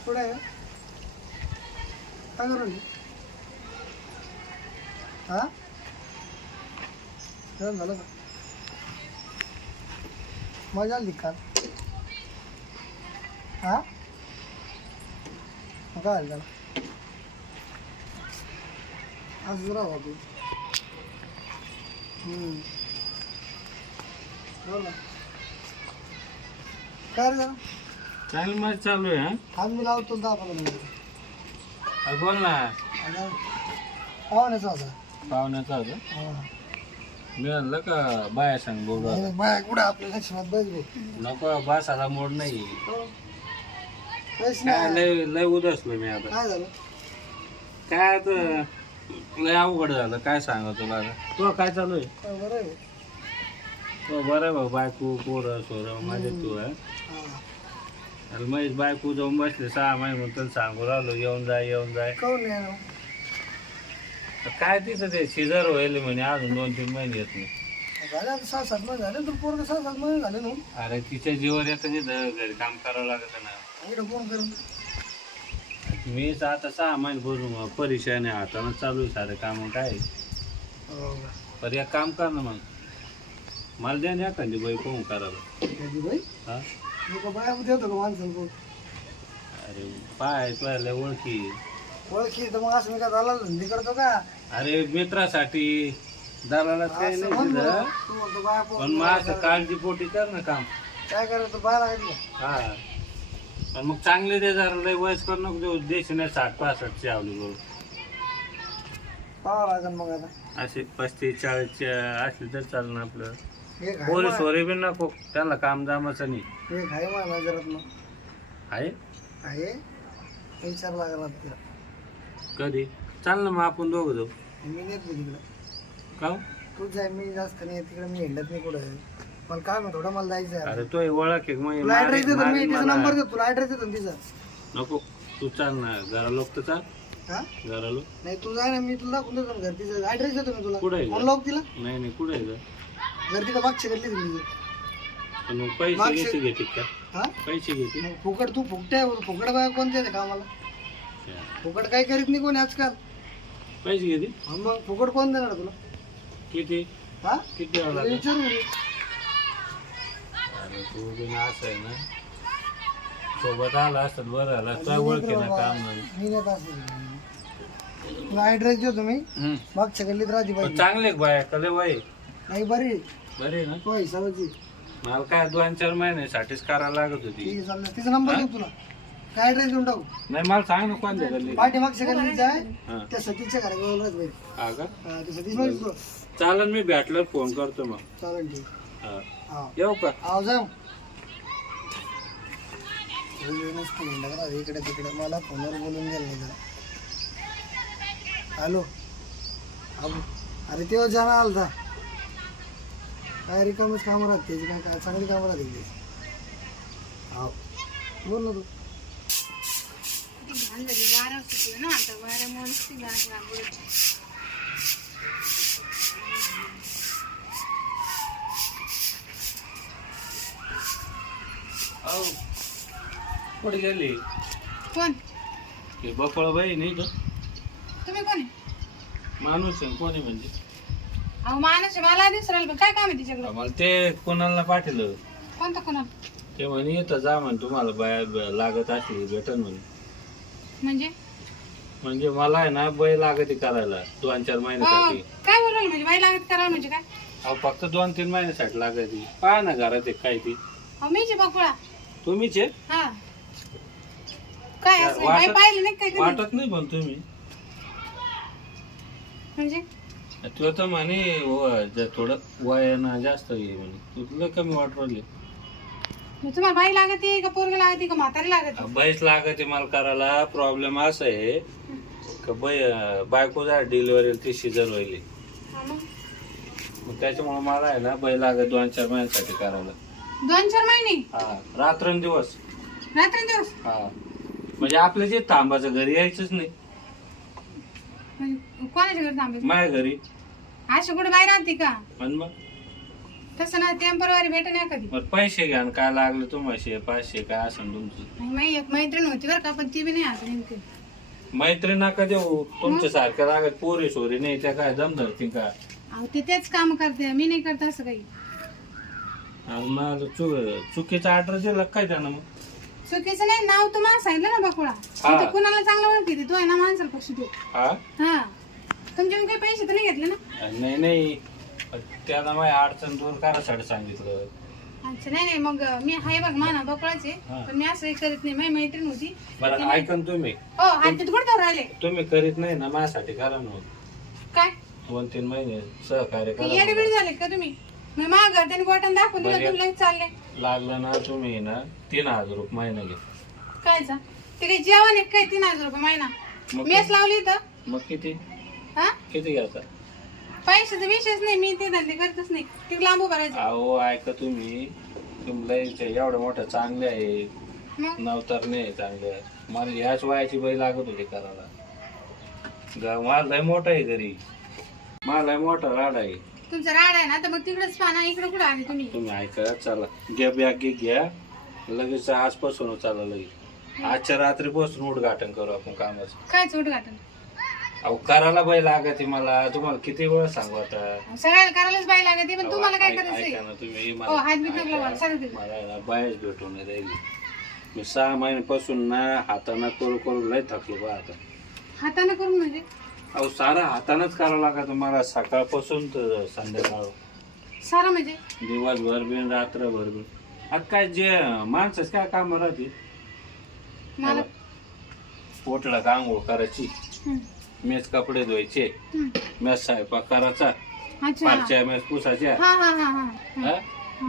पुढे आहे काय करू हा? जेवण झालं का? मजा आली काल हा? काय झालं आज जरा बाबू हम्म. काय झालं चांगली मजा चालू आहे हा? मी लावतो पंधरा मिनिटं अरे बोल ना. आता पाहुण्याचा होता. पाहुण्याचा होता? हा. मी म्हणलं का बाया सांग बोल नाही, बाया कुठं आपल्या लक्षात बस भाऊ नको बासाला मोड नाही. काय नाही लय लय उदासलो मी आता. काय झालं? काय आता लय अवघड झालं. काय सांगा तुला आता? तुला काय चालू आहे? काय बरं आहे. तो बरं आहे भाऊ बायको पोरं सोरं माझे तू आहे हा. आणि महेश बायको जाऊन बसले सहा महिने म्हणून तुला सांगू राहिलो येऊन जाय येऊन जाय. नाही? तर काय तिचं ते शिजर होईल म्हणे अजून दोन तीन महिने येत नाही. झाले आता सहा सात महिने झाले तर पोरग सहा सात महिने झाले ना अरे तिच्या जीवर येतं तिथं घरी काम करावं लागत ना. इकडे फोन करून? मीच आता सहा महिने बोलून परेशान आहे हातानं चालू आहे सारे काम काय? हो का? पर एक काम कर ना मग. मला द्या ना एखादी बाई पाहून करायला हा? का बाया मध्ये होतो का माणसं कोण अरे पाय तुला ओळखी. ओळखी तर मग असं मी काय झाला धंदे करतो का? अरे मित्रासाठी दलाला काही असं नाही म्हण तिथं बरं. तू म्हणतो बाया पण मग असं काळजीपोटी कर ना काम. काय करायचं बाया लागली का. हा. पण मग चांगले दे जरा लय वयस्कर नको देऊ. देश नाही साठ पासष्टची आवली बोल पाहावं लागेल मग आता. असे पस्तीस चाळीसचे असले तर चालणं आपलं. एक आहे पोलीस वरे बी नको. त्यांना काम जमाचं नाही. एक आहे माझ्या नजरात मग. आहे? आहे? विचार लागला तिला. कधी? चाल ना मग आपण दोघं जाऊ. मी नेत नाही तिकडं. का हो? तू जाय मी जास्त नाही तिकडे. मी हिंडत नाही कुठं. मला काय म्हणतो थोडं मला जायचं आहे. अरे तो ओळख आहे. मग तुला ऍड्रेस देतो मी मारीन तिचा मला. नंबर देतो. तुला ऍड्रेस देतो ना तिचा. नको. तू चाल ना. घरा लोक तर चाल. हा? घरा लोक. नाही तू जाय ना. मी तुला दाखवून देतो ना घर. तिचा ऍड्रेस देतो मी तुला. कुठं आहे फोन घर? लावू तिला? नाही नाही. कुठे आहे गं? घर तिला मागच्या गल्ली पण मग पैसे मागचे- घेते घेते का? हा? पैसे घेते मग फुकट तू फुकटे आहे फुकट बाय कोणते ते कामाला? फुकट काय करीत नाही कोणी आजकाल. पैसे घेते हा मग फुकट कोण देणार तुला? किती? हा? किती द्यावं तुला लागेल विचारू मी. अरे तू बी ना असं आहे ना. सोबत आला असत बरं आला तुला ओळखी ना काम नाही. मी नाही का असं. तुला ऍड्रेस देतो मी. हम्म. मागच्या गल्लीत राहते पण पाहिजे चांगले बाय कले बाई नाही बरी. बरे ना? तो हिसाबाची मला काय दोन चार महिन्यासाठीच करायला लागत होती. ठीक आहे तिचा नंबर देऊ तुला. काय ऍड्रेस देऊन टाकू? नाही मला सांग ना कोणत्या गल्ली पाठी मागच्या गल्लीत जाय. हा. त्या बाई. हा का? हा, ते सतीश तुला चालेल मी भेटल्यावर फोन करतो मग. चालेल ठीक. हा. हा. येऊ का? आव जाऊ इकडे तिकडे. मला फोनवर बोलून गेलं नाही जरा. हॅलो? अरे तेव्हा जाणार आलता. काय रिकामच कामं राहते त्याची काय काय चांगली कामं राहते त्याची. हा बोल ना तू. औ कुठे गेली? कोण? हे बकळ बाई नाही का? तुम्ही कोण? माणूस आहे. कोणी म्हणजे? अहो आहे, मला दिसू राहिलं पण काय काम आहे तिच्याकडे? मला ते कोणाला पाठवलं? कोणता कोणा? ते म्हणे येतं जा म्हणे तुम्हाला बाया लागत असली भेटन म्हणे. म्हणजे? म्हणजे मला आहे ना बाई लागती करायला दोन चार अहो, महिन्यासाठी काय बोलू राहिलं म्हणजे? बाई लागत करा म्हणजे काय? अहो फक्त दोन तीन महिन्यासाठी लागायची पहा ना घरात एक काय ती. अहो मीच बकुळा. तुम्हीच आहे? हा. काय असं वाटत- बाई पाहिलं नाही काय कधी? वाटत नाही पण तुम्ही. म्हणजे? तू तर म्हणे व- ज- थोडं वयानं जास्त आहे म्हणे. तुला कमी वाटवले मग तुम्हाला बाई लागत का पोरगी लागत का म्हातारी लागत? बाईच लागते मला करायला प्रॉब्लेम असा आहे का बाई बायको जा डिलिव्हरी ती शिजर व्हायली मग त्याच्यामुळे मला आहे ना बाई लागत दोन चार महिन्यासाठी करायला. दोन चार महिने? हा रात्रंदिवस. रात्रंदिवस? हा. म्हणजे आपल्या जे थांबाचं घरी यायचंच नाही. म्हणजे कोणाच्या घरी थांबायचं? माझ्या घरी. अशी कुठे बाई राहते का? पण मग? तसं ना टेम्परवारी भेटेन या कधी मग पैसे घ्या आणि काय लागले तुम्हाला पाचशे काय असेल तुमचं. माझी एक मैत्रीण होती बरं का पण ती बी नाही आता नेमकी. मैत्री नका देऊ तुमच्या सारख्या लागत पोरी सोरी नाही त्या काय दम धरतील का? अहो ते तेच काम करते मी नाही करत असं काही. आणि मला चु चुकीचा ऑर्डर दिला काय त्यानं मग? चुकीचं नाही नाव तुम्हाला सांगितलं ना बकुळा. हा. ते कुणाला चांगलं ओळखी तू आहे ना माणसाला पक्षी तू हा? हा. तुमच्याकडून काही पैसे तर नाही घेतले ना? नाही नाही. त्यानं माझी अडचण दूर करायसाठी सांगितलं अच्छा नाही नाही मग मी हाय बघ माना बकुळाचे हा. पण मी असं करीत नाही माझी मैत्रीण होती. बरं ऐकन तुम्ही. हो हात तिथे कुठं राहिले. तुम्ही करीत नाही ना माझ्यासाठी करा ना काय? दोन तीन महिने सहकार्य करा येडे मला. बिडे झाले का तुम्ही? मी माग त्यांनी बटन दाखवून दिलं बरं. तुम्ही लगेच चालले. लागलं ना तुम्ही ना तीन हजार रुपये महिना घे कायचा ते काही जेवण आहे काय तीन हजार रुपये महिना? मग मेस लावली इथं? मग किती? हा? किती घ्यायचा पैशाचा विषयच नाही मी ते धंदे करतच नाही. ते लांब भरायचे अहो ऐका तुम्ही. तुम्हाला एवढं मोठं चांगले आहे. मग? नवतर नाही चांगले. मला ह्याच वयाची बाई लागत होती करायला. ग- मला लय मोठा आहे घरी. मला लय मोठा राड आहे. तुमचा राड आहे ना तर मग तिकडेच पाना इकडे कुठं आले तुम्ही? तुम्ही ऐका चला. घ्या बॅग घे घ्या. लगेच आजपासून चाला लगेच. आजच्या रात्रीपासून उद्घाटन करू आपण कामाचं. काय चोट गाठन अहो करायला बाई लागते मला. तुम्हाला किती वेळ सांगू आता? सगळ्याला करायलाच बाई लागते पण तुम्हाला काय ऐक- करायचंय ना तुम्ही हो हात बीत नको लावा, मला. मला ना बाहेर भेटून नाही राहिली. मी सहा महिन्यापासून ना हाताना करू करू लय थकलो बा आता. हाताने करून म्हणजे? अहो सारा हातानच करावं लागत मला. सकाळपासून तर संध्याकाळ. सारं म्हणजे? दिवसभर बिन रात्रभर बिन. आता काय जे माणसाच काय काम राहते मला? पोटला आंघोळ करायची? हं, मेस कपडे धुवायचे. हं. मेस स्वयंपाक करायचा. अच्छा. पाचच्या मेस पुसायच्या. हा हा हा हा. हा?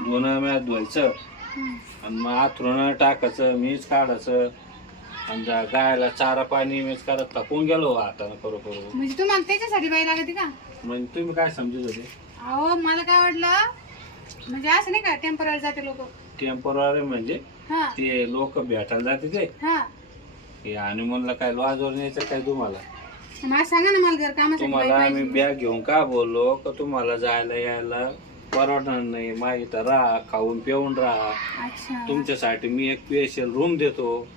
दोन मॅच धुवायचं. हं. आणि मग आथरून टाकायचं मीच काढायचं. त्या गायला चारा पाणी मीच करत थकून गेलो हातानं करू करू. म्हणजे तुम्हाला त्याच्यासाठी बाई लागते का? म्हणजे तुम्ही काय समजत होते? अहो मला काय वाटलं म्हणजे असं नाही का टेंपररी जाते लोक. टेंपररी म्हणजे हा. ते लोक भेटायला जाते ते. हा. हे आणि म्हणलं काय लॉजवर न्यायचं काय तुम्हाला? मला सांगा ना मला घर कामासाठी बाई तुम्हाला आम्ही पाहिजे. बॅग घेऊन का बोललो? का तुम्हाला जायला यायला परवडणार नाही? माझी तर राहा खाऊन पिऊन राहा. अच्छा. तुमच्यासाठी मी एक स्पेशल रूम देतो.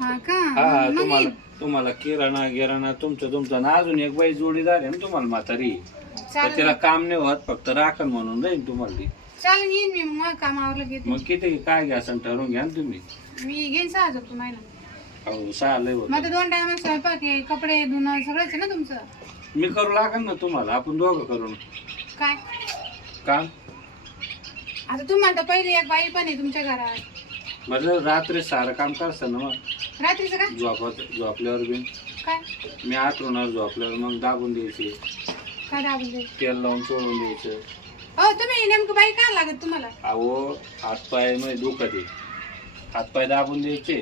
हा का? हा मग तुम्हाला येईन. तुम्हाला किराणा गिराणा तुमचं तुमचं ना अजून एक बाई जोडी झाली ना तुम्हाला म्हातारी. तर चालेल तिला काम नाही होत फक्त राखण म्हणून राहील तुम्हाला ती. चालेल येईन मी. मग कामावर घेते मग किती काय घ्या असं ठरवून घ्या ना तुम्ही. मी घेईन सहा हजार रुपये महिना अहो सहा लय होत. मग आता दोन टाइम स्वयंपाक आहे कपडे धुणं सगळंच आहे ना तुमचं? मी करू लागेल ना तुम्हाला आपण दोघं करू ना. काय? काम आता तुम्हाला पहिली एक बाई पण आहे तुमच्या घरात. म्हणजे रात्री सारं काम करतं ना मग. रात्रीचं काय झोपत झोपल्यावर बी. काय? मी आतरुणार झोपल्यावर मग दाबून द्यायचे. काय दाबून दे तेल लावून सोडून द्यायचं. हो तुम्ही नेमकं बाई काय लागत तुम्हाला? अहो हातपायमध्ये दुखत आहे. हातपाय दाबून द्यायचे.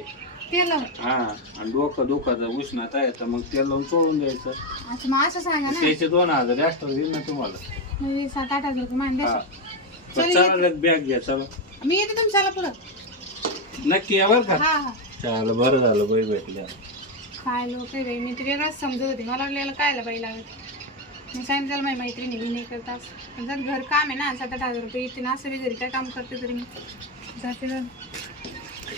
लावून? हा आणि डोकं दुखत उष्णत आहे तर मग तेल लावून सोडून द्यायचं. अच्छा मग असं सांगा ना. त्याचे दोन हजार एक्स्ट्रा देईल ना तुम्हाला. म्हणजे सात आठ हजार रुपये मान हा. द्या तर चला बॅग घ्या चला. मी येते तुमच्याला पुढं. नक्की या बरं का? हा हा. चाल बरं झालं बाई भेटल्या. काय लोक आहे बाई मी तर वेगळंच समजत होते. मला आपल्याला कायला बाई लागत? मी सांगितलं माझ्या मैत्रिणी मी नाही करत असं. पण जर घर काम आहे ना सात आठ हजार रुपये येते ना असं बी घरी काय काम करते तरी मी? जाते